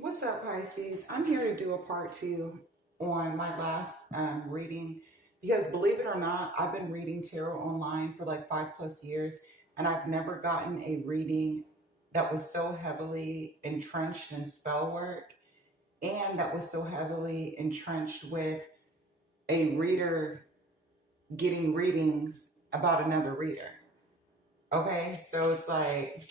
What's up, Pisces? I'm here to do a part two on my last reading because, believe it or not, I've been reading tarot online for like 5+ years, and I've never gotten a reading that was so heavily entrenched in spell work and that was so heavily entrenched with a reader getting readings about another reader. Okay, so it's like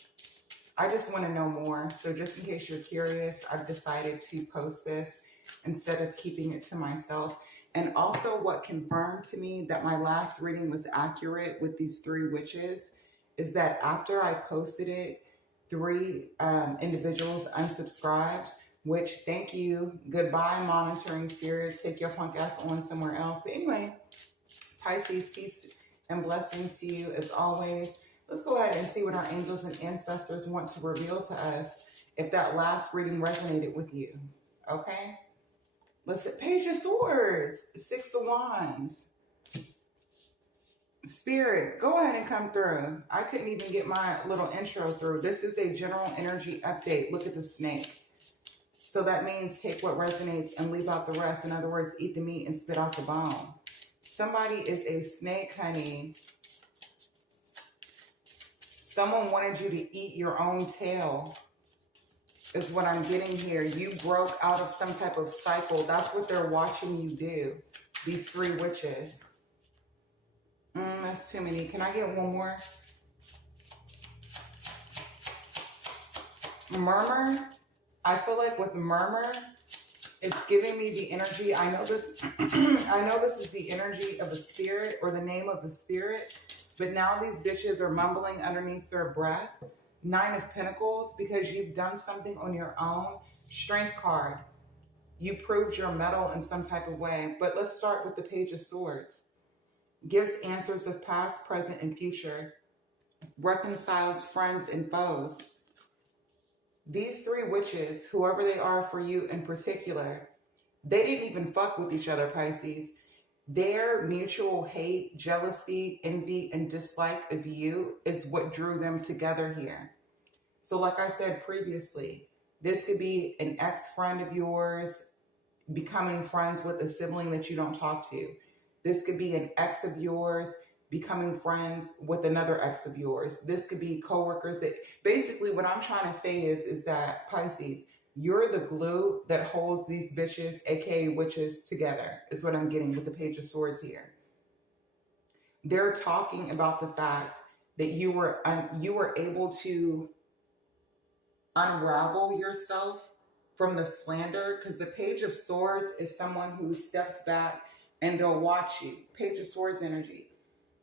I just want to know more. So just in case you're curious, I've decided to post this instead of keeping it to myself. And also what confirmed to me that my last reading was accurate with these three witches is that after I posted it, three individuals unsubscribed, which thank you. Goodbye, monitoring spirits. Take your punk ass on somewhere else. But anyway, Pisces, peace and blessings to you as always. Let's go ahead and see what our angels and ancestors want to reveal to us if that last reading resonated with you. Okay? Let's Page of Swords, Six of Wands. Spirit, go ahead and come through. I couldn't even get my little intro through. This is a general energy update. Look at the snake. So that means take what resonates and leave out the rest. In other words, eat the meat and spit out the bone. Somebody is a snake, honey. Someone wanted you to eat your own tail, is what I'm getting here. You broke out of some type of cycle. That's what they're watching you do, these three witches. That's too many. Can I get one more? Murmur. I feel like with murmur, it's giving me the energy. I know this. I know this is the energy of a spirit or the name of a spirit. But now these bitches are mumbling underneath their breath. Nine of Pentacles, because you've done something on your own. Strength card. You proved your mettle in some type of way. But let's start with the Page of Swords. Gives answers of past, present, and future. Reconciles friends and foes. These three witches, whoever they are for you in particular, they didn't even fuck with each other, Pisces. Their mutual hate, jealousy, envy, and dislike of you is what drew them together here. So like I said previously, this could be an ex-friend of yours becoming friends with a sibling that you don't talk to. This could be an ex of yours becoming friends with another ex of yours. This could be coworkers that basically what I'm trying to say is that Pisces, you're the glue that holds these bitches, aka witches, together, is what I'm getting with the Page of Swords here. They're talking about the fact that you were able to unravel yourself from the slander, because the Page of Swords is someone who steps back and they'll watch you. Page of Swords energy.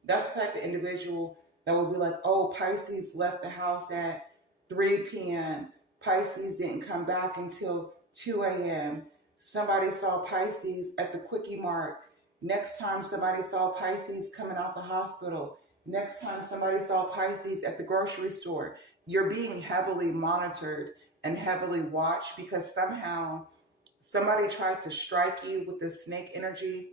That's the type of individual that will be like, oh, Pisces left the house at 3 p.m., Pisces didn't come back until 2 a.m. Somebody saw Pisces at the Quickie Mart. Next time somebody saw Pisces coming out the hospital. Next time somebody saw Pisces at the grocery store. You're being heavily monitored and heavily watched because somehow somebody tried to strike you with this snake energy.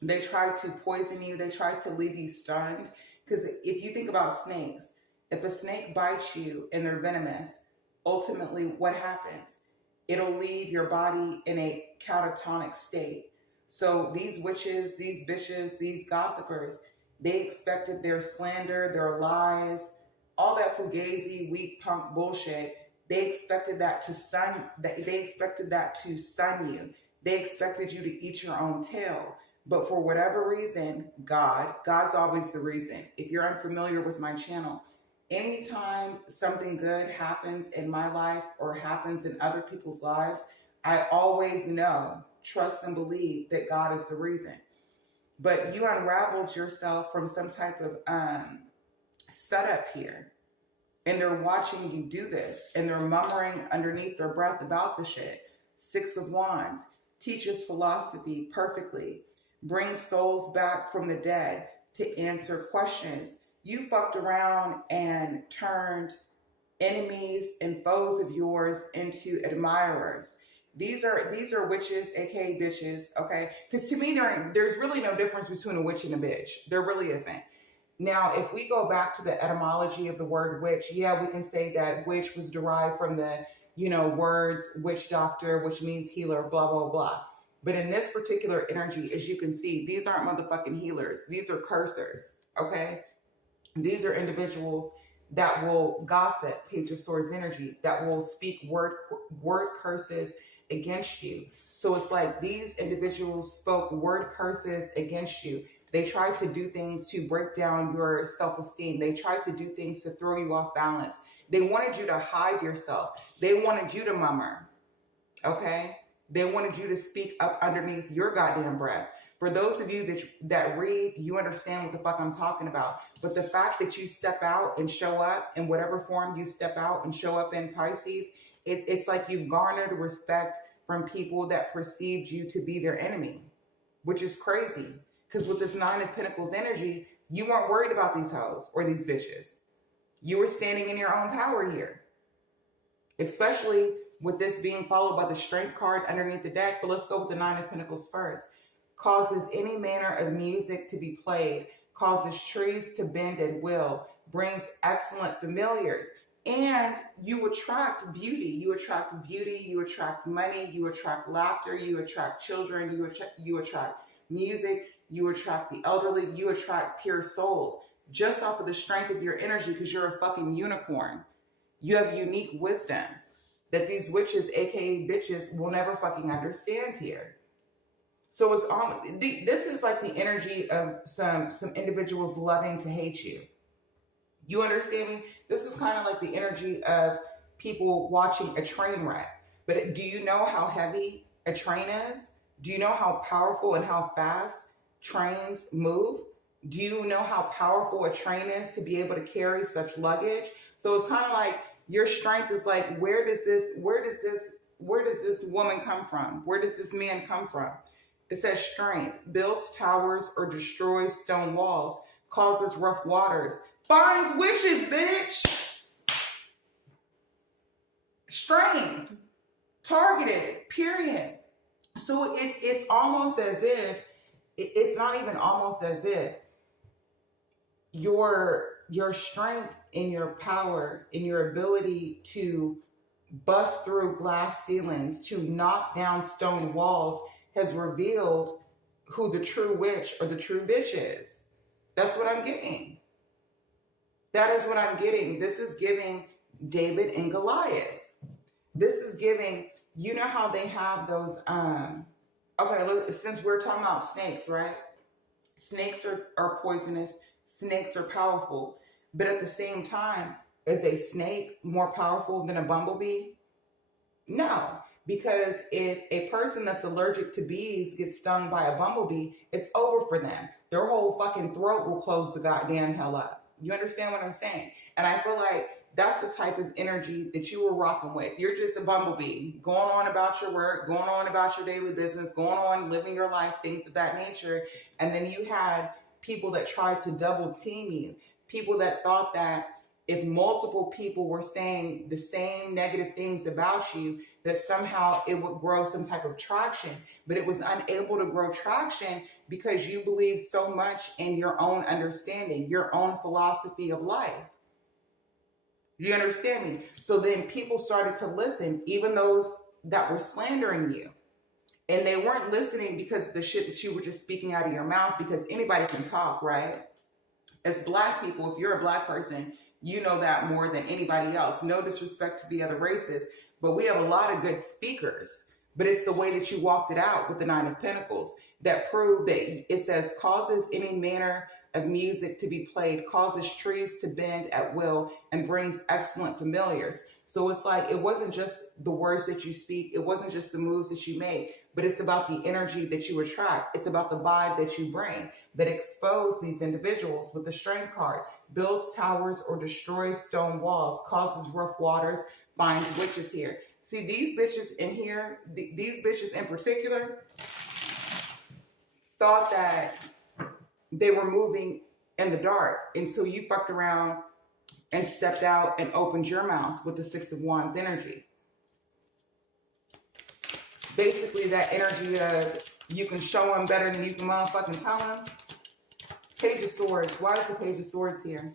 They tried to poison you. They tried to leave you stunned. Because if you think about snakes, if a snake bites you and they're venomous, ultimately, what happens? It'll leave your body in a catatonic state. So these witches, these bitches, these gossipers, they expected their slander, their lies, all that fugazi, weak punk bullshit. They expected that to stun. They expected that to stun you. They expected you to eat your own tail. But for whatever reason, God's always the reason. If you're unfamiliar with my channel, anytime something good happens in my life or happens in other people's lives, I always know, trust, and believe that God is the reason. But you unraveled yourself from some type of setup here. And they're watching you do this. And they're murmuring underneath their breath about the shit. Six of Wands. Teaches philosophy perfectly. Brings souls back from the dead to answer questions. You fucked around and turned enemies and foes of yours into admirers. These are witches, aka bitches, okay? Because to me, there's really no difference between a witch and a bitch. There really isn't. Now, if we go back to the etymology of the word witch, yeah, we can say that witch was derived from the you know, words, witch doctor, which means healer, blah, blah, blah. But in this particular energy, as you can see, these aren't motherfucking healers. These are cursors, okay? These are individuals that will gossip, Page of Swords energy, that will speak word curses against you. So it's like these individuals spoke word curses against you. They tried to do things to break down your self-esteem. They tried to do things to throw you off balance. They wanted you to hide yourself. They wanted you to murmur, okay? They wanted you to speak up underneath your goddamn breath. For those of you that read, you understand what the fuck I'm talking about. But the fact that you step out and show up in whatever form you step out and show up in, Pisces, it's like you've garnered respect from people that perceived you to be their enemy, which is crazy. Because with this Nine of Pentacles energy, you weren't worried about these hoes or these bitches. You were standing in your own power here. Especially with this being followed by the Strength card underneath the deck. But let's go with the Nine of Pentacles first. Causes any manner of music to be played. Causes trees to bend at will. Brings excellent familiars. And you attract beauty. You attract beauty. You attract money. You attract laughter. You attract children. You attract music. You attract the elderly. You attract pure souls. Just off of the strength of your energy, because you're a fucking unicorn. You have unique wisdom that these witches, aka bitches, will never fucking understand here. So it's this is like the energy of some individuals loving to hate you. You understand me? This is kind of like the energy of people watching a train wreck. But do you know how heavy a train is? Do you know how powerful and how fast trains move? Do you know how powerful a train is to be able to carry such luggage? So it's kind of like your strength is like, where does this woman come from? Where does this man come from? It says strength, builds towers or destroys stone walls, causes rough waters, finds witches, bitch. Strength, targeted, period. So it's almost as if, it's not even almost as if your strength and your power and your ability to bust through glass ceilings, to knock down stone walls, has revealed who the true witch or the true bitch is. That's what I'm getting. That is what I'm getting. This is giving David and Goliath. This is giving, you know how they have those, okay, since we're talking about snakes, right? Snakes are poisonous. Snakes are powerful. But at the same time, is a snake more powerful than a bumblebee? No. Because if a person that's allergic to bees gets stung by a bumblebee, it's over for them. Their whole fucking throat will close the goddamn hell up. You understand what I'm saying? And I feel like that's the type of energy that you were rocking with. You're just a bumblebee, going on about your work, going on about your daily business, going on living your life, things of that nature. And then you had people that tried to double team you. People that thought that if multiple people were saying the same negative things about you, that somehow it would grow some type of traction. But it was unable to grow traction because you believe so much in your own understanding, your own philosophy of life. You understand me? So then people started to listen, even those that were slandering you. And they weren't listening because of the shit that you were just speaking out of your mouth, because anybody can talk, right? As Black people, if you're a Black person, you know that more than anybody else. No disrespect to the other races, but we have a lot of good speakers. But it's the way that you walked it out with the Nine of Pentacles that proved that it says causes any manner of music to be played, causes trees to bend at will, and brings excellent familiars. So it's like, it wasn't just the words that you speak. It wasn't just the moves that you make, but it's about the energy that you attract. It's about the vibe that you bring that expose these individuals. With the Strength card, builds towers or destroys stone walls, causes rough waters, finds witches here. See, these bitches in here, these bitches in particular, thought that they were moving in the dark until you fucked around and stepped out and opened your mouth with the Six of Wands energy. Basically, that energy of you can show them better than you can motherfucking tell them. Page of Swords. Why is the Page of Swords here?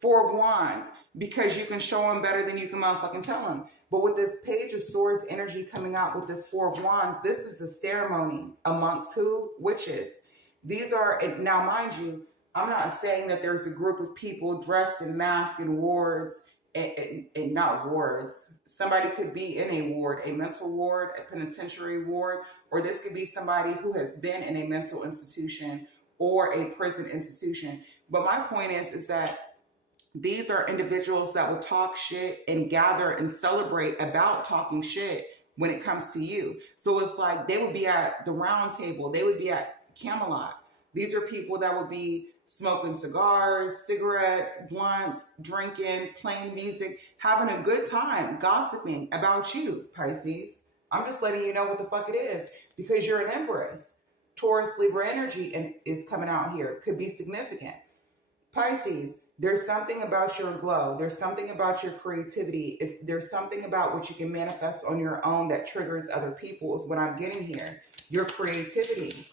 Four of Wands. because you can show them better than you can motherfucking tell them. But with this Page of Swords energy coming out with this Four of Wands, this is a ceremony amongst who? Witches. These are, now mind you, I'm not saying that there's a group of people dressed in masks and wards, and not wards. Somebody could be in a ward, a mental ward, a penitentiary ward, or this could be somebody who has been in a mental institution or a prison institution. But my point is that these are individuals that will talk shit and gather and celebrate about talking shit when it comes to you. So it's like they would be at the round table. They would be at Camelot. These are people that would be smoking cigars, cigarettes, blunts, drinking, playing music, having a good time, gossiping about you, Pisces. I'm just letting you know what the fuck it is because you're an Empress. Taurus, Libra energy is coming out here. Could be significant. Pisces, there's something about your glow. There's something about your creativity. There's something about what you can manifest on your own that triggers other people is what I'm getting here. Your creativity.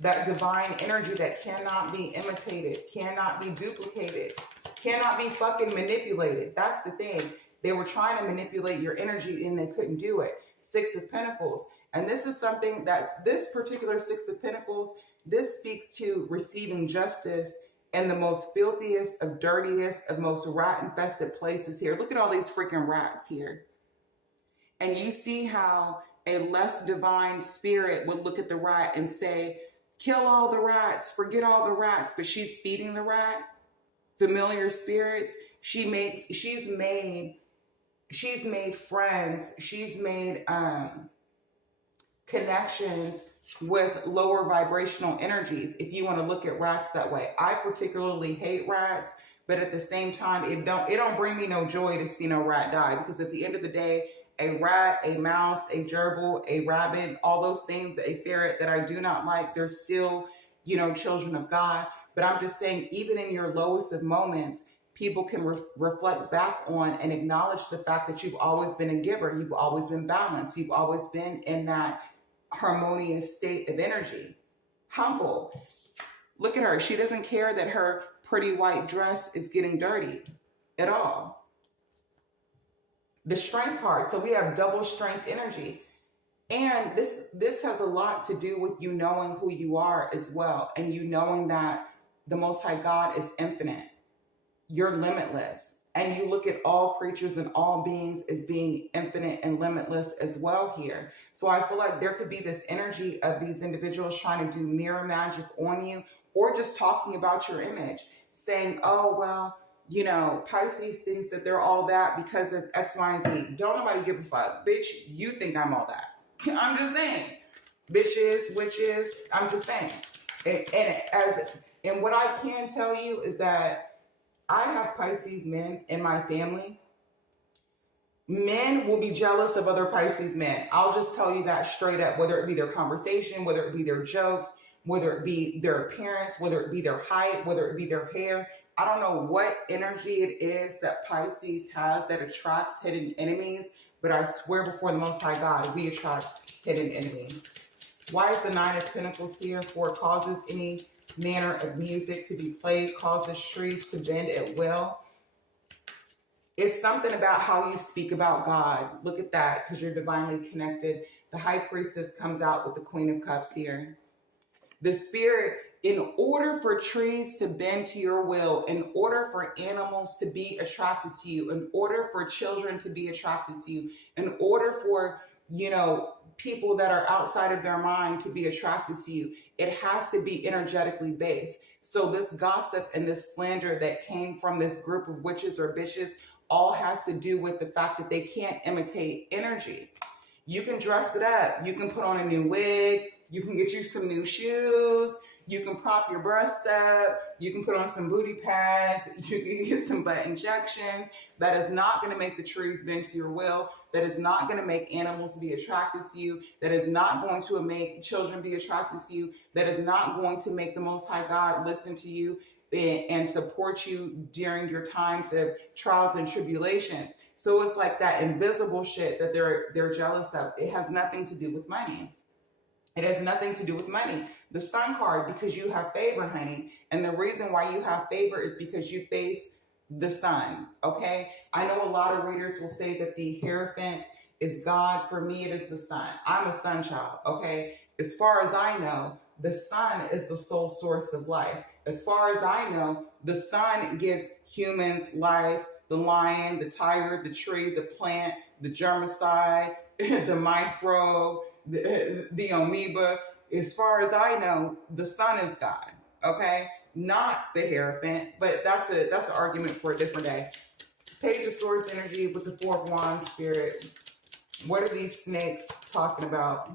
That divine energy that cannot be imitated, cannot be duplicated, cannot be fucking manipulated. That's the thing. They were trying to manipulate your energy and they couldn't do it. Six of Pentacles. And this is something that's, this particular Six of Pentacles, this speaks to receiving justice in the most filthiest of dirtiest of most rat infested places here. Look at all these freaking rats here. And you see how a less divine spirit would look at the rat and say, kill all the rats, forget all the rats, but she's feeding the rat. Familiar spirits. She's made friends. She's made connections with lower vibrational energies, if you want to look at rats that way. I particularly hate rats, but at the same time, it don't bring me no joy to see no rat die, because at the end of the day, a rat, a mouse, a gerbil, a rabbit, all those things, a ferret that I do not like, they're still, children of God. But I'm just saying, even in your lowest of moments, people can reflect back on and acknowledge the fact that you've always been a giver. You've always been balanced. You've always been in that harmonious state of energy. Humble. Look at her. She doesn't care that her pretty white dress is getting dirty at all. The Strength card. So we have double strength energy. And this has a lot to do with you knowing who you are as well. And you knowing that the Most High God is infinite. You're limitless. And you look at all creatures and all beings as being infinite and limitless as well here. So I feel like there could be this energy of these individuals trying to do mirror magic on you, or just talking about your image, saying, oh, well, Pisces thinks that they're all that because of X, Y, and Z. Don't nobody give a fuck. Bitch, you think I'm all that. I'm just saying. Bitches, witches, I'm just saying. And what I can tell you is that I have Pisces men in my family. Men will be jealous of other Pisces men. I'll just tell you that straight up, whether it be their conversation, whether it be their jokes, whether it be their appearance, whether it be their height, whether it be their hair. I don't know what energy it is that Pisces has that attracts hidden enemies, but I swear before the Most High God, we attract hidden enemies. Why is the Nine of Pentacles here? For it causes any manner of music to be played, causes trees to bend at will. It's something about how you speak about God. Look at that, because you're divinely connected. The High Priestess comes out with the Queen of Cups here. The Spirit, in order for trees to bend to your will, in order for animals to be attracted to you, in order for children to be attracted to you, in order for, people that are outside of their mind to be attracted to you, it has to be energetically based. So this gossip and this slander that came from this group of witches or bitches all has to do with the fact that they can't imitate energy. You can dress it up. You can put on a new wig. You can get you some new shoes. You can prop your breasts up. You can put on some booty pads. You can get some butt injections. That is not going to make the trees bend to your will. That is not going to make animals be attracted to you. That is not going to make children be attracted to you. That is not going to make the Most High God listen to you and support you during your times of trials and tribulations. So it's like that invisible shit that they're jealous of. It has nothing to do with money. It has nothing to do with money. The Sun card, because you have favor, honey. And the reason why you have favor is because you face the sun, okay? I know a lot of readers will say that the Hierophant is God. For me, it is the sun. I'm a sun child, okay? As far as I know, the sun is the sole source of life. As far as I know, the sun gives humans life, the lion, the tiger, the tree, the plant, the germicide, the microbe, the amoeba. As far as I know, the sun is God, okay? Not the Hierophant, but that's an argument for a different day. Page of Swords energy with the Four of Wands spirit. What are these snakes talking about?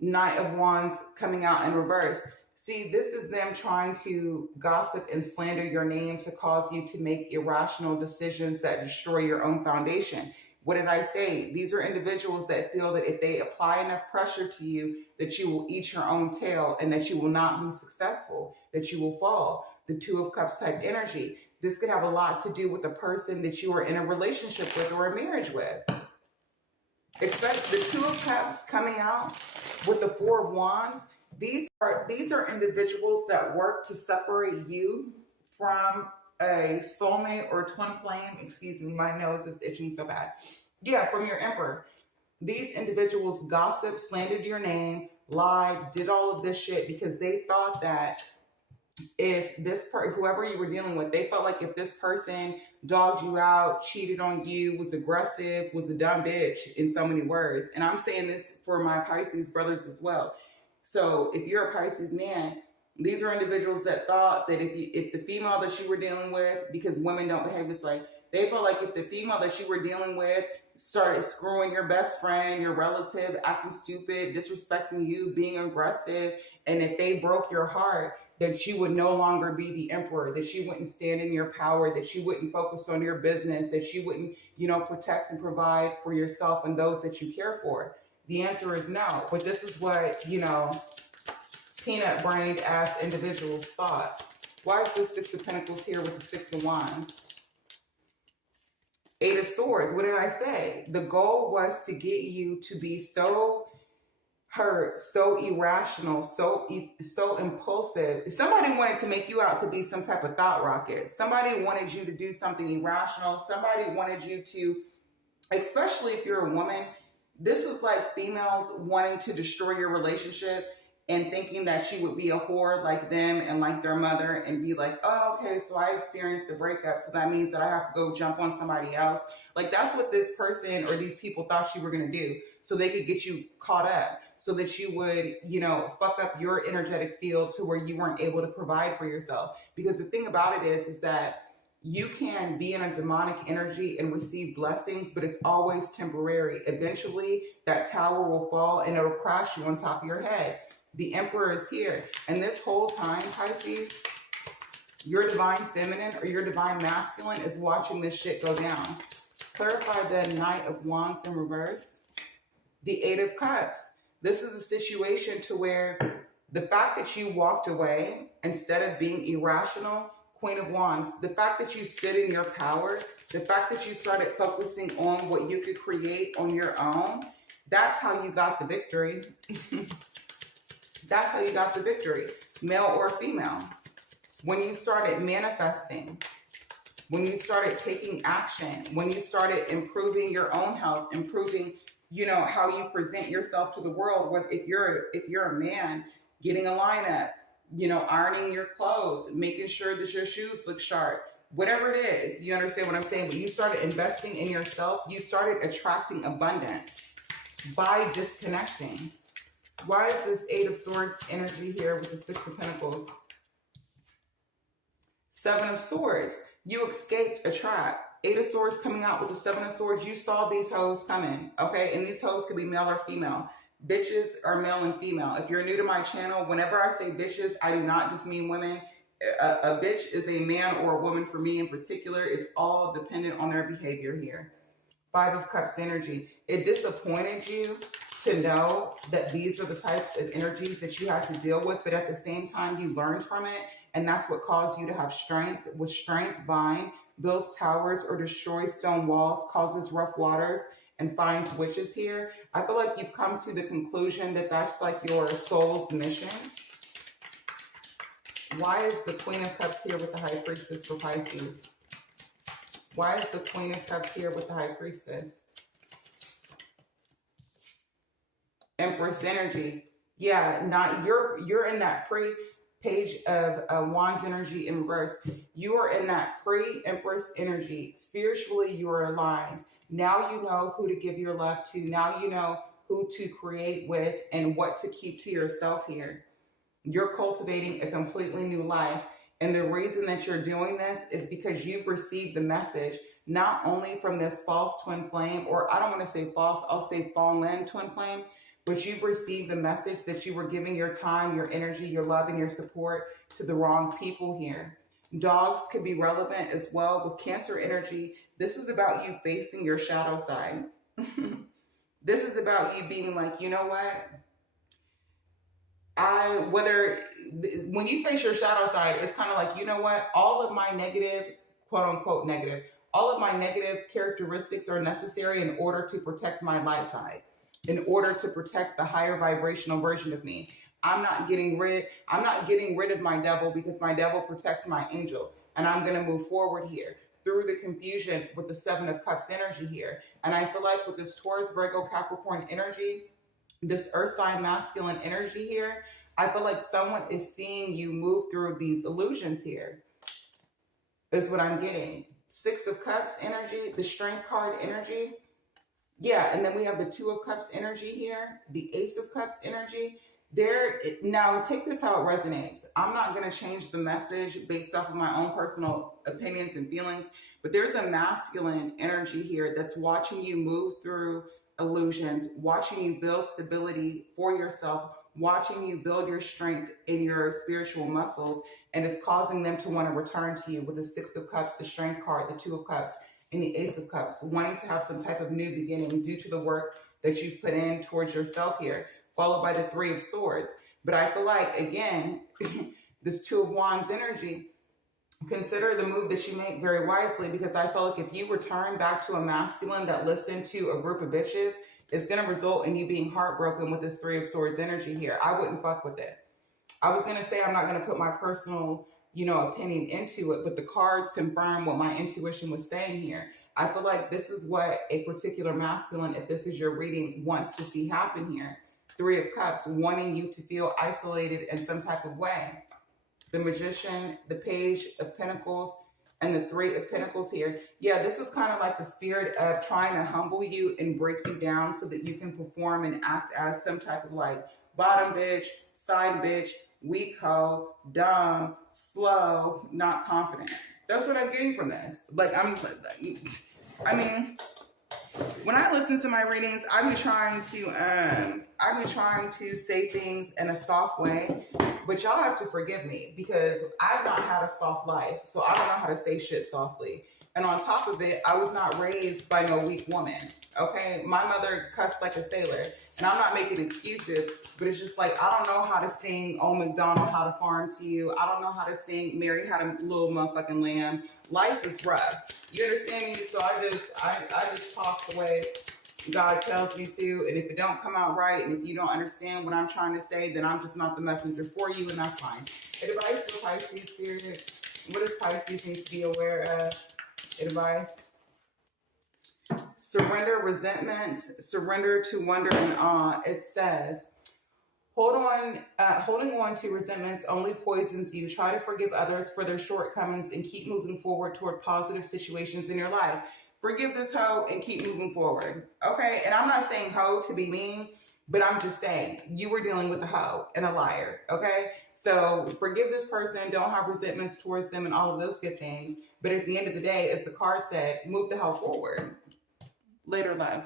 Knight of Wands coming out in reverse. See, this is them trying to gossip and slander your name to cause you to make irrational decisions that destroy your own foundation. What did I say? These are individuals that feel that if they apply enough pressure to you, that you will eat your own tail and that you will not be successful, that you will fall. The Two of Cups type energy. This could have a lot to do with the person that you are in a relationship with or a marriage with. Expect the Two of Cups coming out with the Four of Wands. These are individuals that work to separate you from a soulmate or twin flame. Excuse me, my nose is itching so bad. Yeah, from your Emperor. These individuals gossiped, slandered your name, lied, did all of this shit because they thought that if whoever you were dealing with, they felt like if this person dogged you out, cheated on you, was aggressive, was a dumb bitch in so many words. And I'm saying this for my Pisces brothers as well. So if you're a Pisces man, these are individuals that thought that if the female that you were dealing with, because women don't behave this way, they felt like if the female that you were dealing with started screwing your best friend, your relative, acting stupid, disrespecting you, being aggressive, and if they broke your heart, that you would no longer be the Emperor, that you wouldn't stand in your power, that you wouldn't focus on your business, that you wouldn't, protect and provide for yourself and those that you care for. The answer is no. But this is what, peanut-brained ass individuals thought. Why is this Six of Pentacles here with the Six of Wands? Eight of Swords. What did I say? The goal was to get you to be so hurt, so irrational, so impulsive. Somebody wanted to make you out to be some type of thought rocket. Somebody wanted you to do something irrational. Somebody wanted you to, especially if you're a woman, this is like females wanting to destroy your relationship and thinking that you would be a whore like them and like their mother and be like, oh, okay, so I experienced a breakup, so that means that I have to go jump on somebody else. Like that's what this person or these people thought you were going to do so they could get you caught up, so that you would, fuck up your energetic field to where you weren't able to provide for yourself. Because the thing about it is that you can be in a demonic energy and receive blessings, but it's always temporary. Eventually, that tower will fall and it'll crash you on top of your head. The Emperor is here. And this whole time, Pisces, your divine feminine or your divine masculine is watching this shit go down. Clarify the Knight of Wands in reverse. The Eight of Cups. This is a situation to where the fact that you walked away instead of being irrational, Queen of Wands, the fact that you stood in your power, the fact that you started focusing on what you could create on your own, that's how you got the victory. That's how you got the victory, male or female. When you started manifesting, when you started taking action, when you started improving your own health, improving, how you present yourself to the world. What if you're a man, getting a lineup, ironing your clothes, making sure that your shoes look sharp, whatever it is, you understand what I'm saying? But you started investing in yourself. You started attracting abundance by disconnecting. Why is this Eight of Swords energy here with the Six of Pentacles? Seven of Swords. You escaped a trap. Eight of Swords coming out with the Seven of Swords. You saw these hoes coming, okay? And these hoes could be male or female. Bitches are male and female. If you're new to my channel, whenever I say bitches, I do not just mean women. A bitch is a man or a woman for me in particular. It's all dependent on their behavior here. Five of Cups energy. It disappointed you to know that these are the types of energies that you have to deal with, but at the same time, you learned from it, and that's what caused you to have strength. With strength, vine builds towers or destroys stone walls, causes rough waters, and finds witches here. I feel like you've come to the conclusion that that's like your soul's mission. Why is the Queen of Cups here with the High Priestess for Pisces? Why is the Queen of Cups here with the High Priestess? Empress energy. Yeah, not you're in that page of Wands energy in reverse. You are in that pre-Empress energy. Spiritually, you are aligned. Now you know who to give your love to. Now you know who to create with and what to keep to yourself here. You're cultivating a completely new life. And the reason that you're doing this is because you've received the message, not only from this false twin flame, or I don't want to say false, I'll say fallen twin flame, but you've received the message that you were giving your time, your energy, your love, and your support to the wrong people here. Dogs could be relevant as well with Cancer energy. This is about you facing your shadow side. This is about you being like, you know what? When you face your shadow side, it's kind of like, you know what? All of my negative, quote unquote negative, all of my negative characteristics are necessary in order to protect my light side, in order to protect the higher vibrational version of me. I'm not getting rid of my devil because my devil protects my angel. And I'm going to move forward here through the confusion with the Seven of Cups energy here. And I feel like with this Taurus, Virgo, Capricorn energy, this earth sign masculine energy here, I feel like someone is seeing you move through these illusions here, is what I'm getting. Six of Cups energy, the Strength card energy. Yeah, and then we have the Two of Cups energy here, the Ace of Cups energy. Now, take this how it resonates. I'm not going to change the message based off of my own personal opinions and feelings, but there's a masculine energy here that's watching you move through illusions, watching you build stability for yourself, watching you build your strength in your spiritual muscles, and it's causing them to want to return to you with the Six of Cups, the Strength card, the Two of Cups, and the Ace of Cups, wanting to have some type of new beginning due to the work that you've put in towards yourself here, followed by the Three of Swords. But I feel like, again, this Two of Wands energy, consider the move that you make very wisely, because I feel like if you return back to a masculine that listened to a group of bitches, it's going to result in you being heartbroken with this Three of Swords energy here. I wouldn't fuck with it. I was going to say I'm not going to put my personal, opinion into it, but the cards confirm what my intuition was saying here. I feel like this is what a particular masculine, if this is your reading, wants to see happen here. Three of Cups, wanting you to feel isolated in some type of way. The Magician, the Page of Pentacles, and the Three of Pentacles here. Yeah, this is kind of like the spirit of trying to humble you and break you down so that you can perform and act as some type of like bottom bitch, side bitch, weak hoe, dumb, slow, not confident. That's what I'm getting from this. I mean, when I listen to my readings, I be trying to say things in a soft way, but y'all have to forgive me because I've not had a soft life, so I don't know how to say shit softly. And on top of it, I was not raised by no weak woman, okay? My mother cussed like a sailor, and I'm not making excuses, but it's just like, I don't know how to sing Old MacDonald, How to Farm to You. I don't know how to sing Mary Had a Little Motherfucking Lamb. Life is rough. You understand me? So I just talk the way God tells me to, and if it don't come out right, and if you don't understand what I'm trying to say, then I'm just not the messenger for you, and that's fine. Advice for Pisces spirit. What does Pisces need to be aware of? Advice. Surrender resentments, surrender to wonder and awe. It says, holding on to resentments only poisons you. Try to forgive others for their shortcomings and keep moving forward toward positive situations in your life. Forgive this hoe and keep moving forward. Okay? And I'm not saying hoe to be mean, but I'm just saying you were dealing with a hoe and a liar. Okay? So forgive this person. Don't have resentments towards them and all of those good things. But at the end of the day, as the card said, move the hell forward. Later, love.